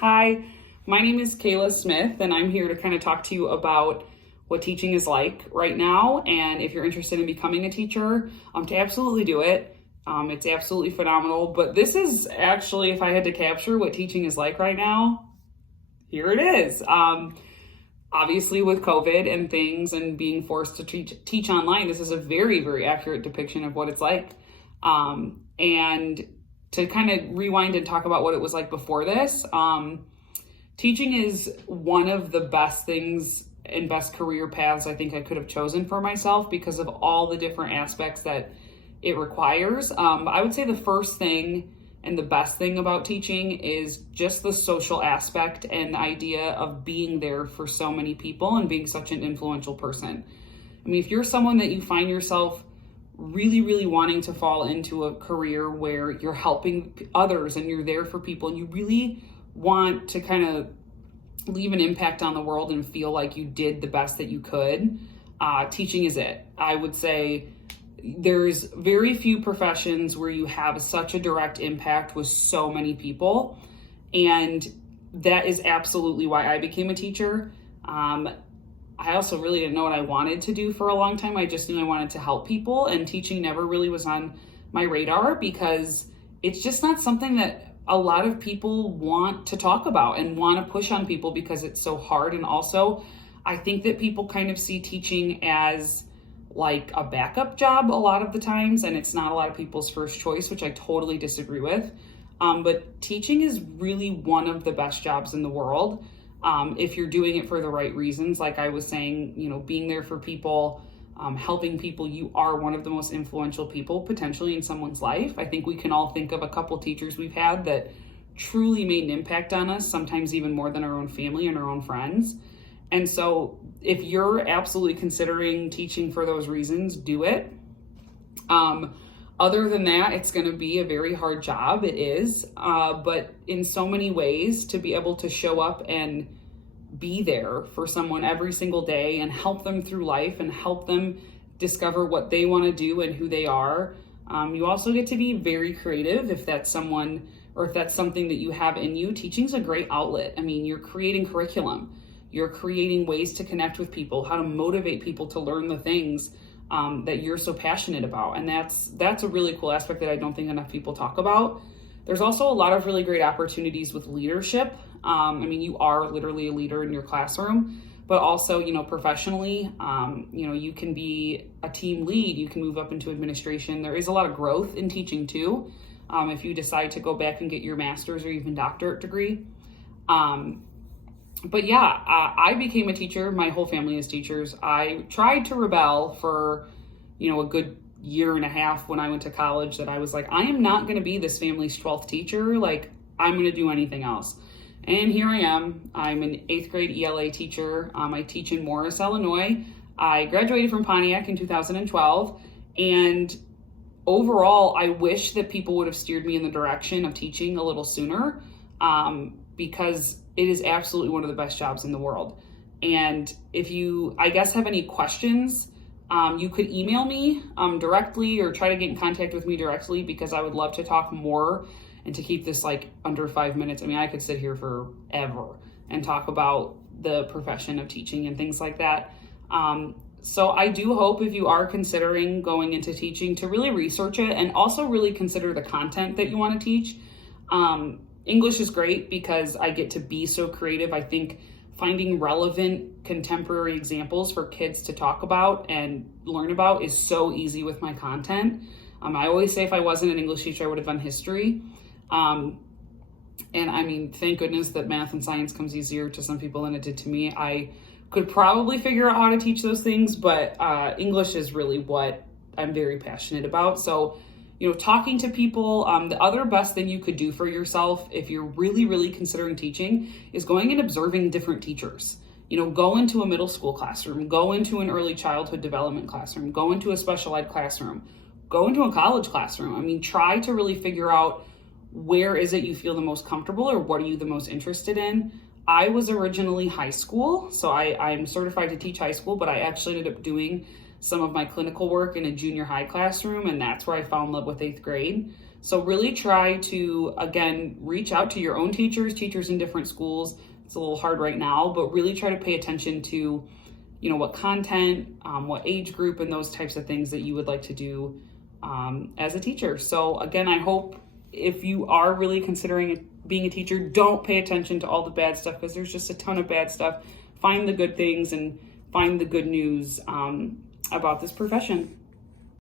Hi, my name is Kayla Smith, and I'm here to kind of talk to you about what teaching is like right now. And if you're interested in becoming a teacher, to absolutely do it. It's absolutely phenomenal. But this is actually, if I had to capture what teaching is like right now, here it is. Obviously, with COVID and things and being forced to teach online, this is a very, very accurate depiction of what it's like. And to kind of rewind and talk about what it was like before this, teaching is one of the best things and best career paths I think I could have chosen for myself because of all the different aspects that it requires. I would say the first thing and the best thing about teaching is just the social aspect and the idea of being there for so many people and being such an influential person. I mean, if you're someone that you find yourself really, really wanting to fall into a career where you're helping others and you're there for people and you really want to kind of leave an impact on the world and feel like you did the best that you could, teaching is it. I would say there's very few professions where you have such a direct impact with so many people. And that is absolutely why I became a teacher. I also really didn't know what I wanted to do for a long time. I just knew I wanted to help people, and teaching never really was on my radar because it's just not something that a lot of people want to talk about and want to push on people because it's so hard. And also, I think that people kind of see teaching as like a backup job a lot of the times, and it's not a lot of people's first choice, which I totally disagree with. But teaching is really one of the best jobs in the world. If you're doing it for the right reasons, like I was saying, being there for people, helping people, you are one of the most influential people potentially in someone's life. I think we can all think of a couple teachers we've had that truly made an impact on us, sometimes even more than our own family and our own friends. And so if you're absolutely considering teaching for those reasons, do it. Other than that, it's going to be a very hard job. It is. But in so many ways, to be able to show up and be there for someone every single day and help them through life and help them discover what they want to do and who they are. You also get to be very creative if that's someone or if that's something that you have in you. Teaching's a great outlet. I mean, you're creating curriculum. You're creating ways to connect with people, how to motivate people to learn the things that you're so passionate about. And that's a really cool aspect that I don't think enough people talk about. There's also a lot of really great opportunities with leadership. I mean, you are literally a leader in your classroom, but also, professionally, you can be a team lead, you can move up into administration. There is a lot of growth in teaching too, if you decide to go back and get your master's or even doctorate degree. But yeah, I became a teacher. My whole family is teachers. I tried to rebel for, a good year and a half when I went to college that I was like, I am not going to be this family's 12th teacher. Like, I'm going to do anything else. And here I am. I'm an 8th grade ELA teacher. I teach in Morris, Illinois. I graduated from Pontiac in 2012. And overall, I wish that people would have steered me in the direction of teaching a little sooner, because it is absolutely one of the best jobs in the world. And if you, I guess, have any questions, you could email me directly or try to get in contact with me directly, because I would love to talk more and to keep this like under 5 minutes. I mean, I could sit here forever and talk about the profession of teaching and things like that. So I do hope if you are considering going into teaching to really research it and also really consider the content that you want to teach. English is great because I get to be so creative. I think finding relevant contemporary examples for kids to talk about and learn about is so easy with my content. I always say if I wasn't an English teacher, I would have done history. And I mean, thank goodness that math and science comes easier to some people than it did to me. I could probably figure out how to teach those things, but English is really what I'm very passionate about. So, talking to people, the other best thing you could do for yourself if you're really, really considering teaching is going and observing different teachers. Go into a middle school classroom, go into an early childhood development classroom, go into a special ed classroom, go into a college classroom. I mean, try to really figure out where is it you feel the most comfortable or what are you the most interested in. I was originally high school, so I'm certified to teach high school, but I actually ended up doing some of my clinical work in a junior high classroom, and that's where I fell in love with 8th grade. So really try to, again, reach out to your own teachers in different schools. It's a little hard right now, but really try to pay attention to, what content, what age group, and those types of things that you would like to do as a teacher. So again, I hope if you are really considering being a teacher, don't pay attention to all the bad stuff, because there's just a ton of bad stuff. Find the good things and find the good news about this profession.